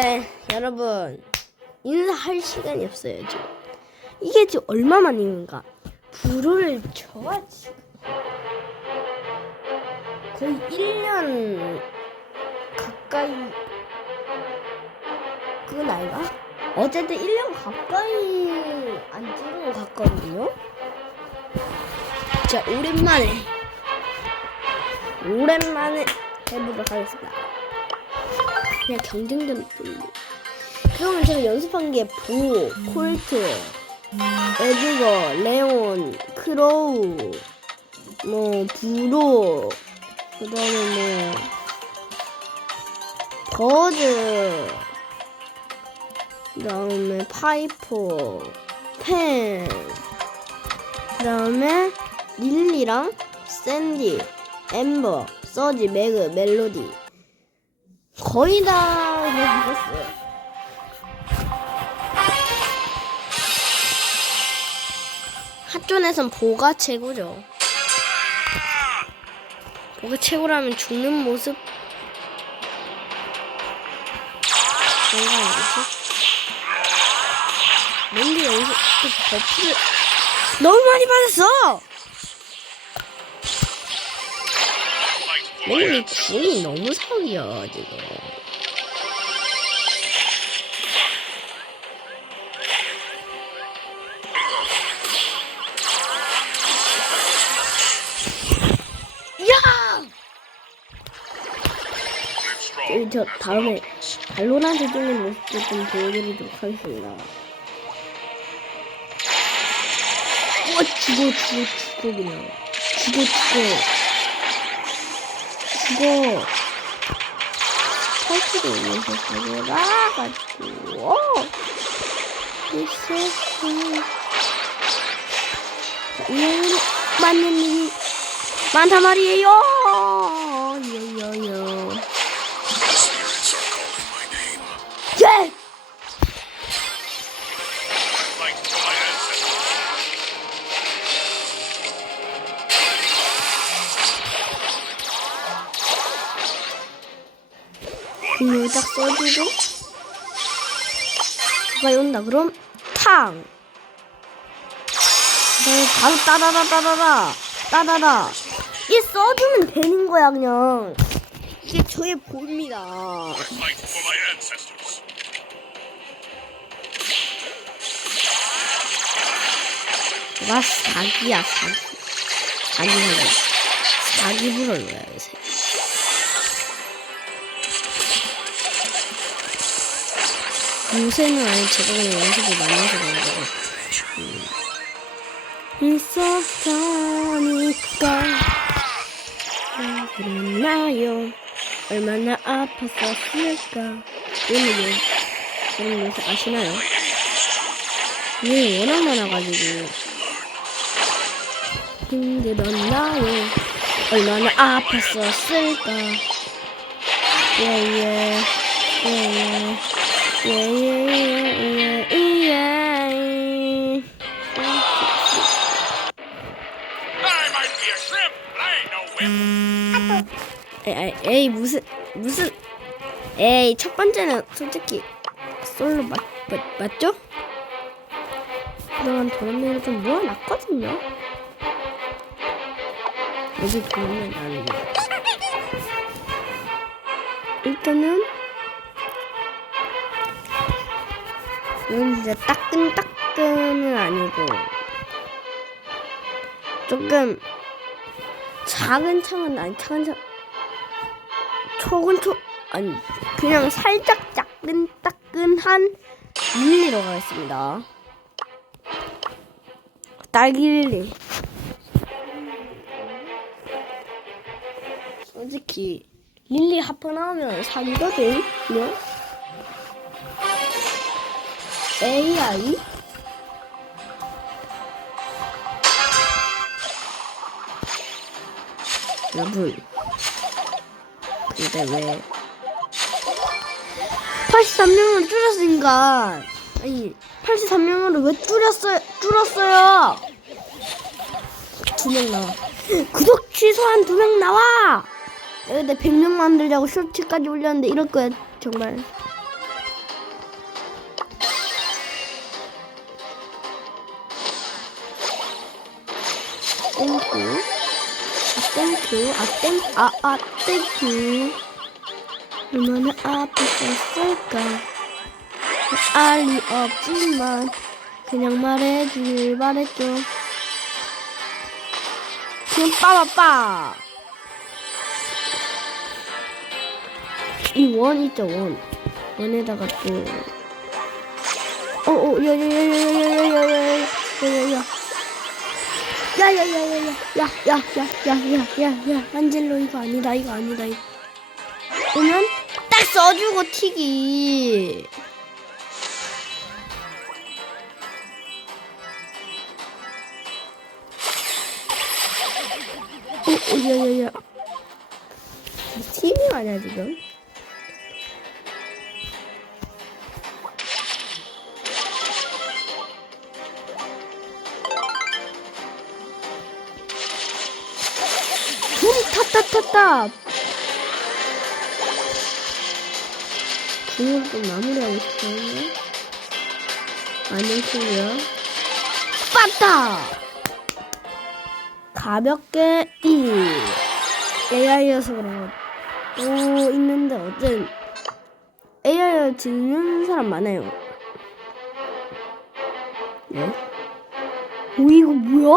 네, 여러분. 인사할 시간이 없어요 지금. 이게 지금 얼마만인가? 불을 저가지고 거의 1년 가까이 그건 아닌가? 어쨌든 1년 가까이 안 찍은 것 같거든요. 자 오랜만에 오랜만에 해보도록 하겠습니다 그냥 경쟁전 뿐 그러면 제가 연습한 게 보, 콜트, 에드거, 레온, 크로우, 뭐 브로, 그 다음에 뭐 버드, 그다음에 파이퍼, 펜, 그 다음에 릴리랑 샌디, 엠버, 서지, 매그, 멜로디 거의 다 해봤어요. 핫존에선 보가 최고죠. 보가 최고라면 죽는 모습 뭔가 아니지? 뭔데 여기서 또 버프를 너무 많이 받았어! 맨이 궁이 너무 사기야 지금. 야! 네, 저 다음에 발로란트 뛰는 모습도 좀 보여드리도록 하겠습니다. 와 죽어 죽어 죽어 그냥 죽어 죽어 죽어 탈출을 위해서 가져가가지고 있었어. 이런 맞는 일이 많단 말이에요. 요요요 딱 써주고. 누가 온다 그럼? 탕! 그다음에 바로 따라라 따라라. 따라라. 이 써주면 되는 거야 그냥. 이게 저의 볼입니다. 나 사기야 사기. 사기 하려 사기 불어줘야 요새 요새는 아니 제가 그냥 연습을 많이 해서 그런 거고 음. 있었다니까 왜 그랬나요 얼마나 아팠었을까 오늘 여러분 요새 아시나요? 이 워낙 많아가지고 힘들었나요? 얼마나 아팠었을까? 예예 예예 예예예예예. 에이, 에이 무슨 무슨 에이 첫 번째는 솔직히 솔로 맞, 맞 맞죠? 그동안 도련님을 좀 모아놨거든요. 여기 나는 거. 일단은 이건 진짜 따끈따끈은 아니고 조금 작은 창은 아니 작은 창 촉은 촉 아니 그냥 살짝 따끈따끈한 릴리로 가겠습니다. 딸기 릴리. 솔직히 릴리 하프 나오면 사기거든. 요 AI 여러분 근데 왜 83명을 줄였으니까 아니 83명으로 왜 줄였어요 줄었어요? 두 명 나와. 구독 취소한 두 명 나와! 내가 내 100명 만들자고 쇼츠까지 올렸는데 이럴 거야 정말 땡큐. 아, 땡큐. 아, 땡, 아, 아, 땡큐. 얼마나 아팠었을까. 알리 없지만, 그냥 말해주길 바랬죠. 지금 빠바빠! 이 원 있죠, 원. 원에다가 또. 어, 어, 야, 야, 야, 야, 야, 야, 야, 야, 야, 야, 야, 야. 야, 야, 야, 야, 야, 야, 야, 야, 야, 야, 야, 안젤로 이거 아니다, 이거 아니다, 이거. 오면 딱 써주고 튀기. 어, 어, 야, 야, 야. 팀이 아니야, 지금? 탔다 탔다 중으로 좀 마무리하고 싶었는데 안녕 친구야 빠따 가볍게 1 AI여서 그런 것도 있는데 어쨌든 AI 지는 사람 많아요 네? 오 이거 뭐야?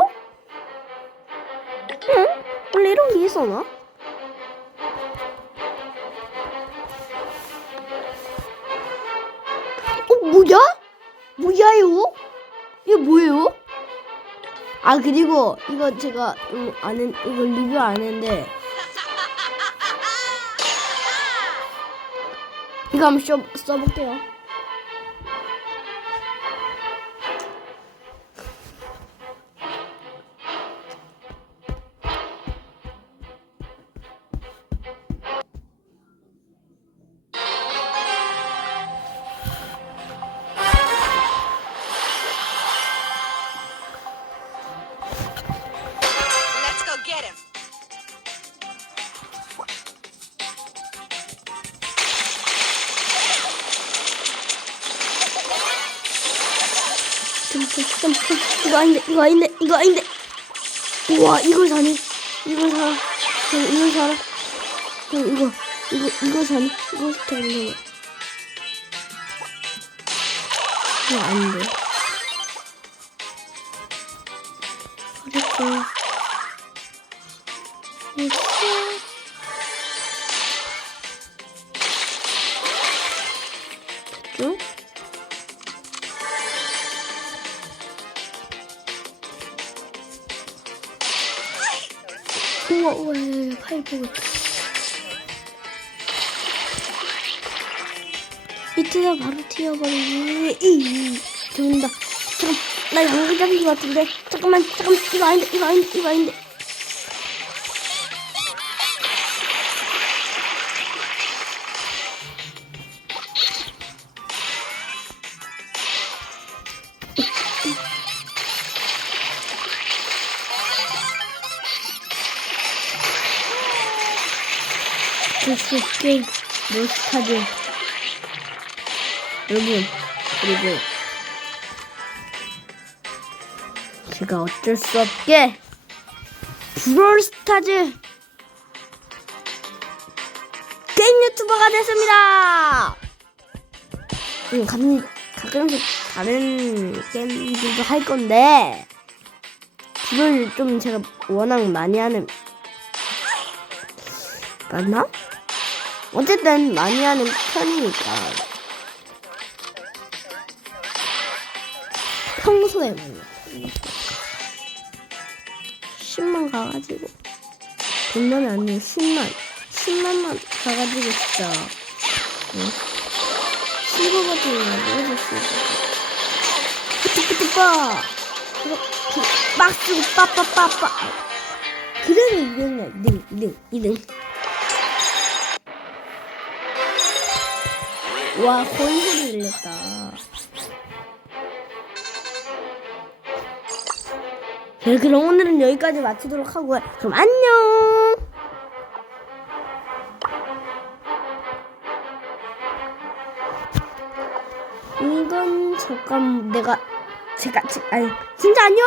응? 원래 이런 게 있었나? 어, 뭐야? 뭐야요? 이거 뭐예요? 아, 그리고 이거 제가 음, 아는, 이거 리뷰 안 했는데. 이거 한번 써, 써볼게요. 이거 아닌데, 이거 아닌데, 이거 아닌데. 우와, 이걸 사네. 이걸 사라. 그럼 이걸 사라. 그럼 이거, 이거, 이거 사네. 이거 잠깐만. 이거 아닌데. 버릴게. 이거. 이때다 바로 튀어버리기 이 죽는다 잠깐 나 양기 잡힌 것 같은데 잠깐만 잠깐만 이거 아닌데 이거 아닌데 이거 아닌데 게임 노스타즈 여러분 그리고 제가 어쩔 수 없게 브롤스타즈 게임 유튜버가 됐습니다. 음, 가끔 가끔씩 다른 게임들도 할 건데 브롤 좀 제가 워낙 많이 하는 맞나? 어쨌든 많이 하는 편이니까. 평소에 많이. 해요. 10만 가가지고. 100만이 아니고 10만. 10만만 가가지고 진짜. 응? 실버 버튼이라고 해줬어요 푸트푸트빠! 막 쓰고 빠빠빠빠! 그래도 2등이야 2등 2등 2등 와 거의 소리 들렸다 네, 그럼 오늘은 여기까지 마치도록 하고요. 그럼 안녕! 이건 잠깐 내가 제가 지- 아니 진짜 안녕!